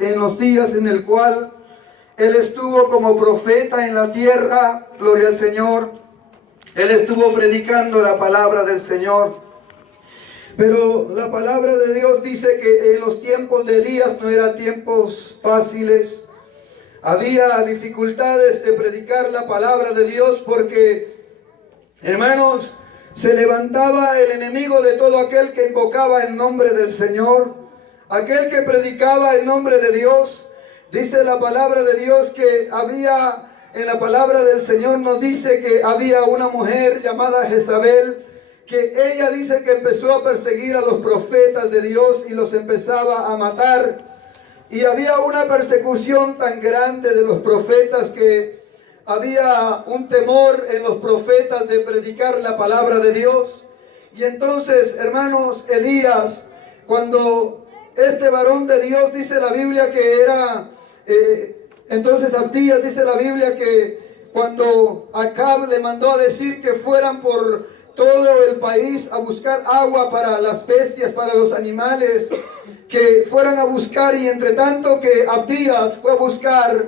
En los días en el cual Él estuvo como profeta en la tierra, gloria al Señor. Él estuvo predicando la palabra del Señor. Pero la palabra de Dios dice que en los tiempos de Elías no eran tiempos fáciles. Había dificultades de predicar la palabra de Dios porque, hermanos, se levantaba el enemigo de todo aquel que invocaba el nombre del Señor, aquel que predicaba el nombre de Dios. Dice la palabra de Dios que había, en la palabra del Señor nos dice que había una mujer llamada Jezabel, que ella dice que empezó a perseguir a los profetas de Dios y los empezaba a matar. Y había una persecución tan grande de los profetas que había un temor en los profetas de predicar la palabra de Dios. Y entonces, hermanos, Elías, cuando este varón de Dios, dice la Biblia que era, entonces Abdías, dice la Biblia que cuando Acab le mandó a decir que fueran por todo el país a buscar agua para las bestias, para los animales, que fueran a buscar, y entre tanto que Abdías fue a buscar,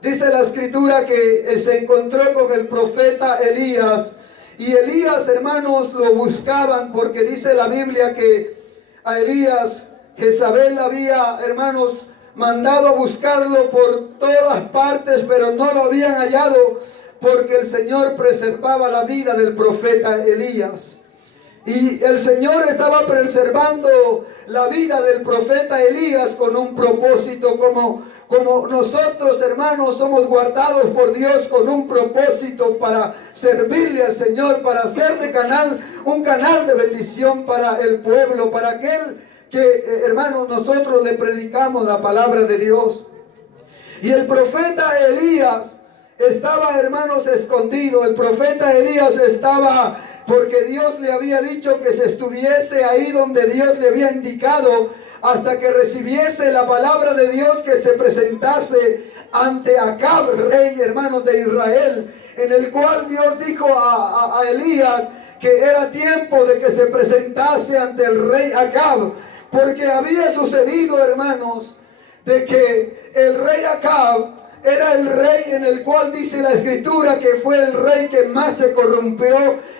dice la escritura que se encontró con el profeta Elías, y Elías, hermanos, lo buscaban porque dice la Biblia que a Elías Jezabel había, hermanos, mandado a buscarlo por todas partes, pero no lo habían hallado porque el Señor preservaba la vida del profeta Elías. Y el Señor estaba preservando la vida del profeta Elías con un propósito, como nosotros, hermanos, somos guardados por Dios con un propósito para servirle al Señor, para hacer de un canal de bendición para el pueblo, para aquel que, hermanos, nosotros le predicamos la palabra de Dios. Y el profeta Elías estaba, hermanos, escondido. El profeta Elías estaba porque Dios le había dicho que se estuviese ahí donde Dios le había indicado hasta que recibiese la palabra de Dios, que se presentase ante Acab, rey, hermanos, de Israel, en el cual Dios dijo a Elías que era tiempo de que se presentase ante el rey Acab, porque había sucedido, hermanos, de que el rey Acab era el rey en el cual dice la escritura que fue el rey que más se corrompió,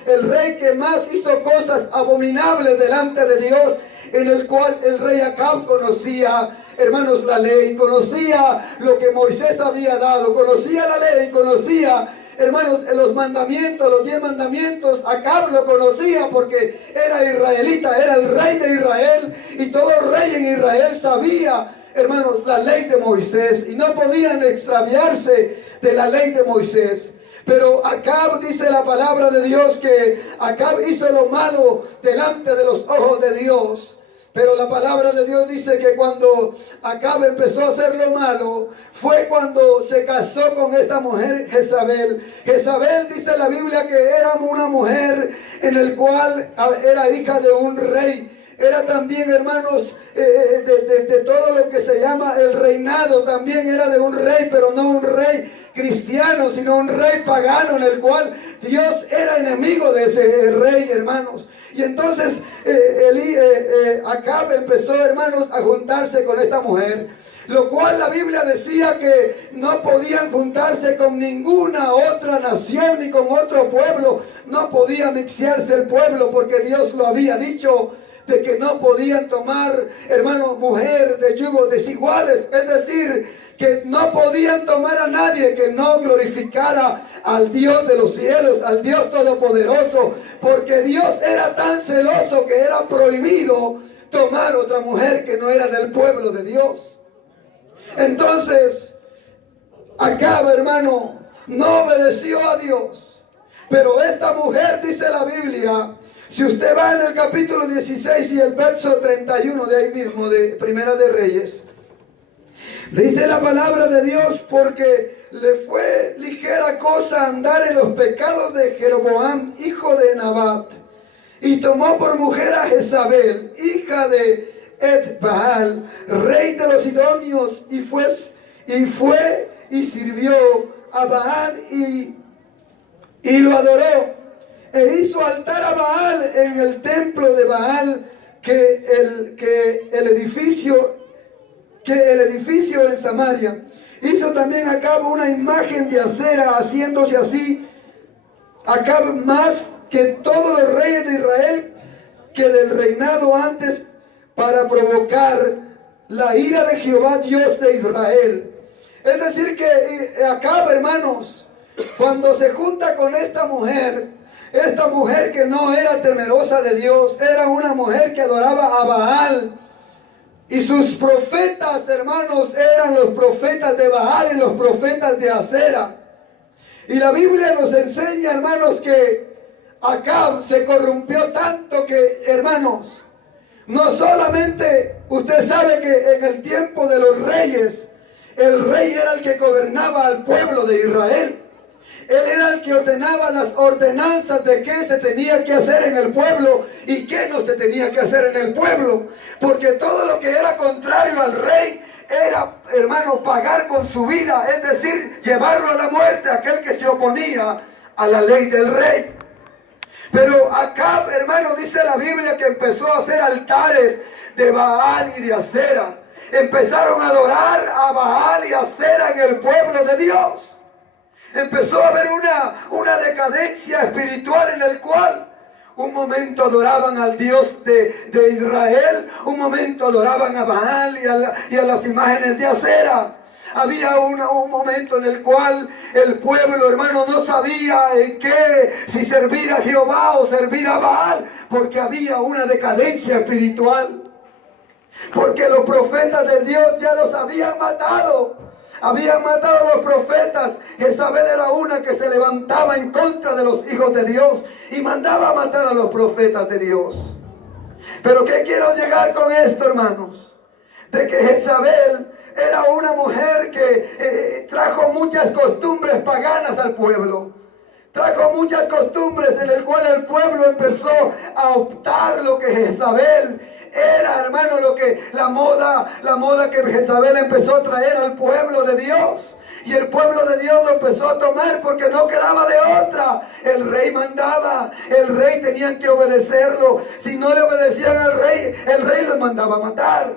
el rey que más hizo cosas abominables delante de Dios, en el cual el rey Acab conocía, hermanos, la ley, conocía lo que Moisés había dado, conocía la ley, conocía, hermanos, los mandamientos, los 10 mandamientos. Acab lo conocía porque era israelita, era el rey de Israel, y todo rey en Israel sabía, hermanos, la ley de Moisés, y no podían extraviarse de la ley de Moisés. Pero Acab, dice la palabra de Dios, que Acab hizo lo malo delante de los ojos de Dios. Pero la palabra de Dios dice que cuando Acab empezó a hacer lo malo, fue cuando se casó con esta mujer Jezabel. Jezabel, dice la Biblia, que era una mujer en el cual era hija de un rey. Era también, hermanos, de todo lo que se llama el reinado, también era de un rey, pero no un rey cristiano, sino un rey pagano, en el cual Dios era enemigo de ese rey, hermanos. Y entonces Acab empezó, hermanos, a juntarse con esta mujer, lo cual la Biblia decía que no podían juntarse con ninguna otra nación ni con otro pueblo. No podía mixearse el pueblo porque Dios lo había dicho, de que no podían tomar, hermanos, mujer de yugos desiguales. Es decir, que no podían tomar a nadie que no glorificara al Dios de los cielos, al Dios todopoderoso, porque Dios era tan celoso que era prohibido tomar otra mujer que no era del pueblo de Dios. Entonces, Acab, hermano, no obedeció a Dios. Pero esta mujer, dice la Biblia, si usted va en el capítulo 16 y el verso 31 de ahí mismo, de Primera de Reyes, dice la palabra de Dios, porque le fue ligera cosa andar en los pecados de Jeroboam, hijo de Nabat, y tomó por mujer a Jezabel, hija de Etbaal, rey de los Sidonios, y fue y sirvió a Baal y lo adoró. E hizo altar a Baal en el templo de Baal, que el edificio que el edificio en Samaria. Hizo también Acab una imagen de acera, haciéndose así Acab más que todos los reyes de Israel, que del reinado antes, para provocar la ira de Jehová, Dios de Israel. Es decir que Acab, hermanos, cuando se junta con esta mujer que no era temerosa de Dios, era una mujer que adoraba a Baal, y sus profetas, hermanos, eran los profetas de Baal y los profetas de Acera. Y la Biblia nos enseña, hermanos, que Acab se corrompió tanto que, hermanos, no solamente, usted sabe que en el tiempo de los reyes, el rey era el que gobernaba al pueblo de Israel. Él era el que ordenaba las ordenanzas de qué se tenía que hacer en el pueblo y qué no se tenía que hacer en el pueblo. Porque todo lo que era contrario al rey era, hermano, pagar con su vida, es decir, llevarlo a la muerte a aquel que se oponía a la ley del rey. Pero Acab, hermano, dice la Biblia que empezó a hacer altares de Baal y de Acera. Empezaron a adorar a Baal y a Acera en el pueblo de Dios. Empezó a haber una decadencia espiritual en el cual un momento adoraban al Dios de Israel, un momento adoraban a Baal y a las imágenes de Acera. Había un momento en el cual el pueblo, hermano, no sabía en qué, si servir a Jehová o servir a Baal, porque había una decadencia espiritual. Porque los profetas de Dios ya los habían matado. Habían matado a los profetas. Jezabel era una que se levantaba en contra de los hijos de Dios y mandaba a matar a los profetas de Dios. Pero ¿qué quiero llegar con esto, hermanos? De que Jezabel era una mujer que trajo muchas costumbres paganas al pueblo. Trajo muchas costumbres en el cual el pueblo empezó a optar lo que Jezabel era, hermano, la moda que Jezabel empezó a traer al pueblo de Dios. Y el pueblo de Dios lo empezó a tomar porque no quedaba de otra. El rey mandaba, el rey tenían que obedecerlo. Si no le obedecían al rey, el rey los mandaba a matar.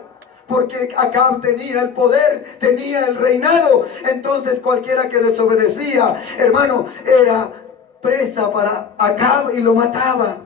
Porque Acab tenía el poder, tenía el reinado. Entonces cualquiera que desobedecía, hermano, era presa para Acab y lo mataba.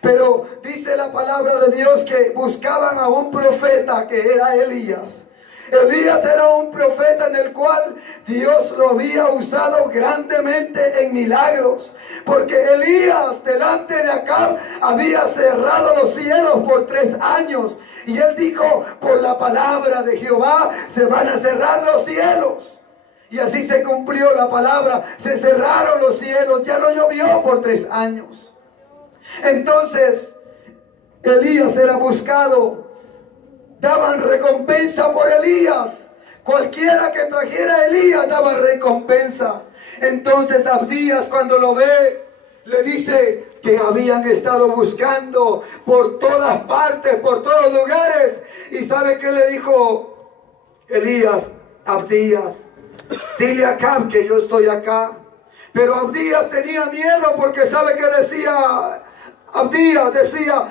Pero dice la palabra de Dios que buscaban a un profeta que era Elías. Elías era un profeta en el cual Dios lo había usado grandemente en milagros. Porque Elías delante de Acab había cerrado los cielos por 3 años. Y él dijo, por la palabra de Jehová se van a cerrar los cielos. Y así se cumplió la palabra, se cerraron los cielos, ya no llovió por 3 años. Entonces, Elías era buscado, daban recompensa por Elías. Cualquiera que trajera a Elías daba recompensa. Entonces Abdías, cuando lo ve, le dice que habían estado buscando por todas partes, por todos lugares. ¿Y sabe qué le dijo Elías? Abdías, dile a Acab que yo estoy acá. Pero Abdías tenía miedo porque sabe que decía, Abdías decía,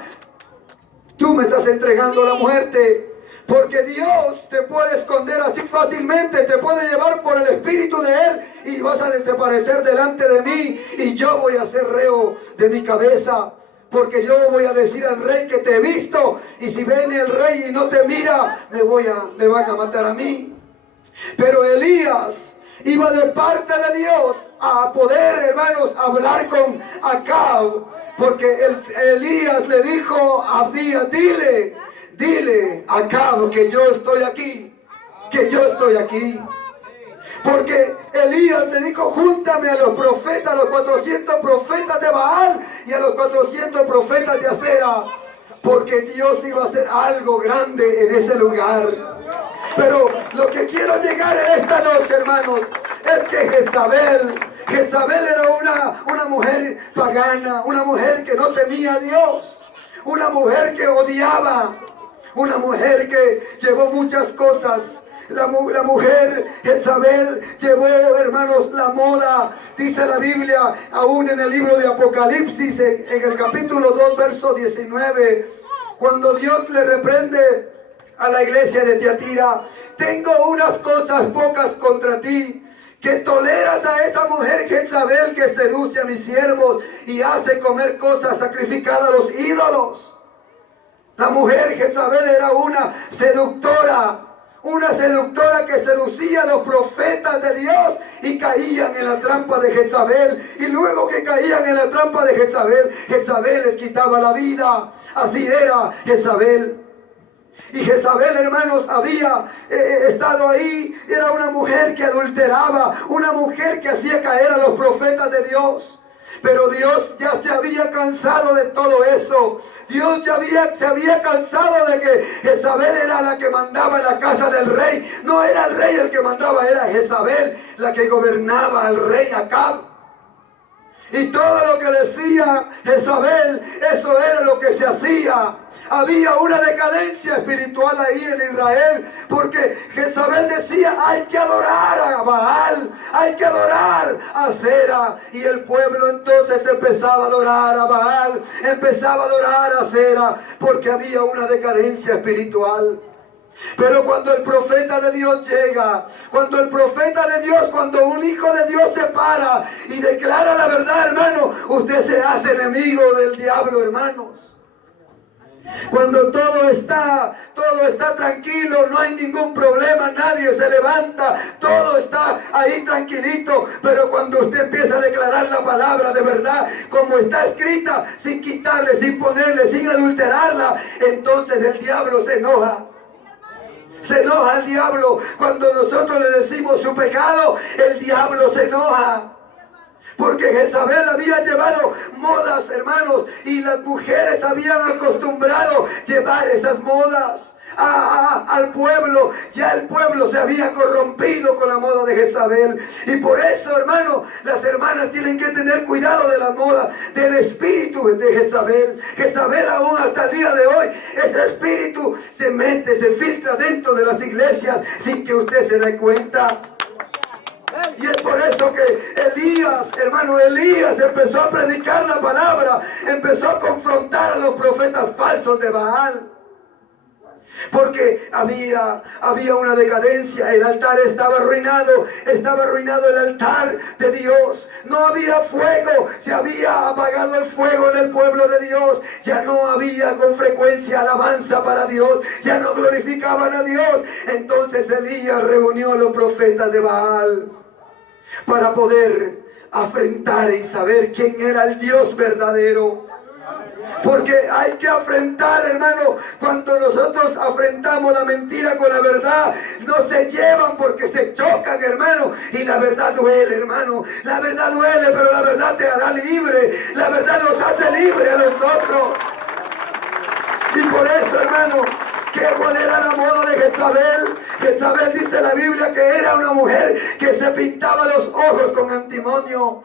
tú me estás entregando la muerte. Porque Dios te puede esconder así fácilmente, te puede llevar por el espíritu de Él y vas a desaparecer delante de mí y yo voy a ser reo de mi cabeza. Porque yo voy a decir al rey que te he visto y si viene el rey y no te mira, me van a matar a mí. Pero Elías iba de parte de Dios a poder, hermanos, hablar con Acab. Porque Elías le dijo a Abdías, dile a Acab que yo estoy aquí, que yo estoy aquí. Porque Elías le dijo, júntame a los profetas, a los 400 profetas de Baal y a los 400 profetas de Acera. Porque Dios iba a hacer algo grande en ese lugar. Pero lo que quiero llegar en esta noche, hermanos, es que Jezabel era una mujer pagana, una mujer que no temía a Dios, una mujer que odiaba, una mujer que llevó muchas cosas. La mujer Jezabel llevó, hermanos, la moda. Dice la Biblia, aún en el libro de Apocalipsis, en el capítulo 2, verso 19, cuando Dios le reprende a la iglesia de Tiatira: tengo unas cosas pocas contra ti, que toleras a esa mujer Jezabel que seduce a mis siervos y hace comer cosas sacrificadas a los ídolos. La mujer Jezabel era una seductora que seducía a los profetas de Dios y caían en la trampa de Jezabel. Y luego que caían en la trampa de Jezabel, Jezabel les quitaba la vida. Así era Jezabel. Y Jezabel, hermanos, había estado ahí. Era una mujer que adulteraba, una mujer que hacía caer a los profetas de Dios. Pero Dios ya se había cansado de todo eso. Dios ya se había cansado de que Jezabel era la que mandaba en la casa del rey. No era el rey el que mandaba, era Jezabel la que gobernaba al rey Acab. Y todo lo que decía Jezabel, eso era lo que se hacía. Había una decadencia espiritual ahí en Israel, porque Jezabel decía: hay que adorar a Baal, hay que adorar a Asera. Y el pueblo entonces empezaba a adorar a Baal, empezaba a adorar a Asera, porque había una decadencia espiritual. Pero cuando el profeta de Dios llega, cuando un hijo de Dios se para y declara la verdad, hermano, usted se hace enemigo del diablo, hermanos. Cuando todo está tranquilo, no hay ningún problema, nadie se levanta, todo está ahí tranquilito. Pero cuando usted empieza a declarar la palabra de verdad, como está escrita, sin quitarle, sin ponerle, sin adulterarla, entonces el diablo se enoja. Se enoja el diablo. Cuando nosotros le decimos su pecado, el diablo se enoja. Porque Jezabel había llevado modas, hermanos, y las mujeres habían acostumbrado llevar esas modas al pueblo. Ya el pueblo se había corrompido con la moda de Jezabel. Y por eso, hermano, las hermanas tienen que tener cuidado de la moda, del espíritu de Jezabel. Jezabel, aún hasta el día de hoy, ese espíritu se mete, se filtra dentro de las iglesias sin que usted se dé cuenta. Y es por eso que Elías empezó a predicar la palabra, empezó a confrontar a los profetas falsos de Baal. Porque había una decadencia, el altar estaba arruinado el altar de Dios. No había fuego, se había apagado el fuego en el pueblo de Dios. Ya no había con frecuencia alabanza para Dios, ya no glorificaban a Dios. Entonces Elías reunió a los profetas de Baal para poder afrentar y saber quién era el Dios verdadero. Porque hay que afrentar, hermano. Cuando nosotros afrentamos la mentira con la verdad, no se llevan porque se chocan, hermano. Y la verdad duele, hermano. La verdad duele, pero la verdad te hará libre. La verdad nos hace libre a nosotros. Y por eso, hermano, ¿cuál era la moda de Jezabel? Jezabel, dice la Biblia, que era una mujer que se pintaba los ojos con antimonio.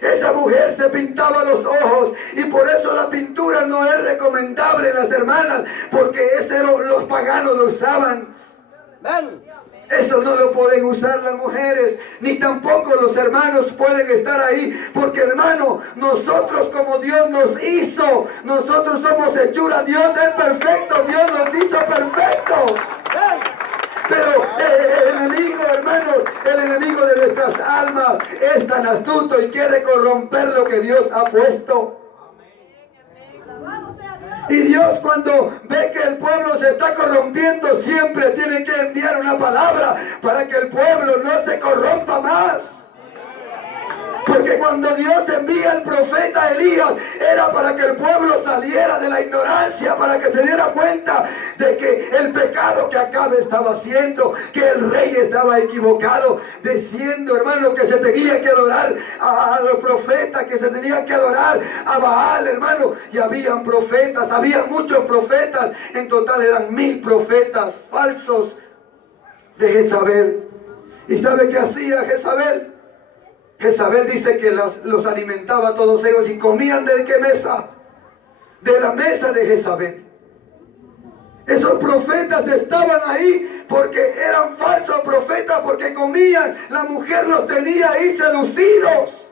Esa mujer se pintaba los ojos, y por eso la pintura no es recomendable en las hermanas, porque los paganos lo usaban. Eso no lo pueden usar las mujeres, ni tampoco los hermanos pueden estar ahí, porque, hermano, nosotros como Dios nos hizo, nosotros somos hechura. Dios es perfecto, Dios nos hizo perfectos. Pero el enemigo, hermanos, el enemigo de nuestras almas es tan astuto y quiere corromper lo que Dios ha puesto. Y Dios, cuando ve que el pueblo se está corrompiendo, siempre tiene que enviar una palabra para que el pueblo no se corrompa más. Porque cuando Dios envía al profeta Elías, era para que el pueblo saliera de la ignorancia, para que se diera cuenta de que el pecado que Acab estaba haciendo, que el rey estaba equivocado, diciendo, hermano, que se tenía que adorar a los profetas, que se tenía que adorar a Baal, hermano. Y habían profetas, había muchos profetas, en total eran 1000 profetas falsos de Jezabel. ¿Y sabe qué hacía Jezabel? Jezabel dice que los alimentaba a todos ellos, y comían ¿de qué mesa? De la mesa de Jezabel. Esos profetas estaban ahí porque eran falsos profetas, porque comían. La mujer los tenía ahí seducidos.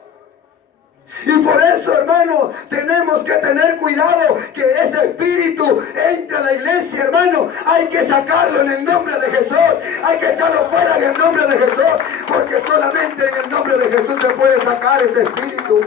Y por eso, hermano, tenemos que tener cuidado que ese espíritu entre a la iglesia, hermano. Hay que sacarlo en el nombre de Jesús. Hay que echarlo fuera en el nombre de Jesús. Porque solamente en el nombre de Jesús se puede sacar ese espíritu.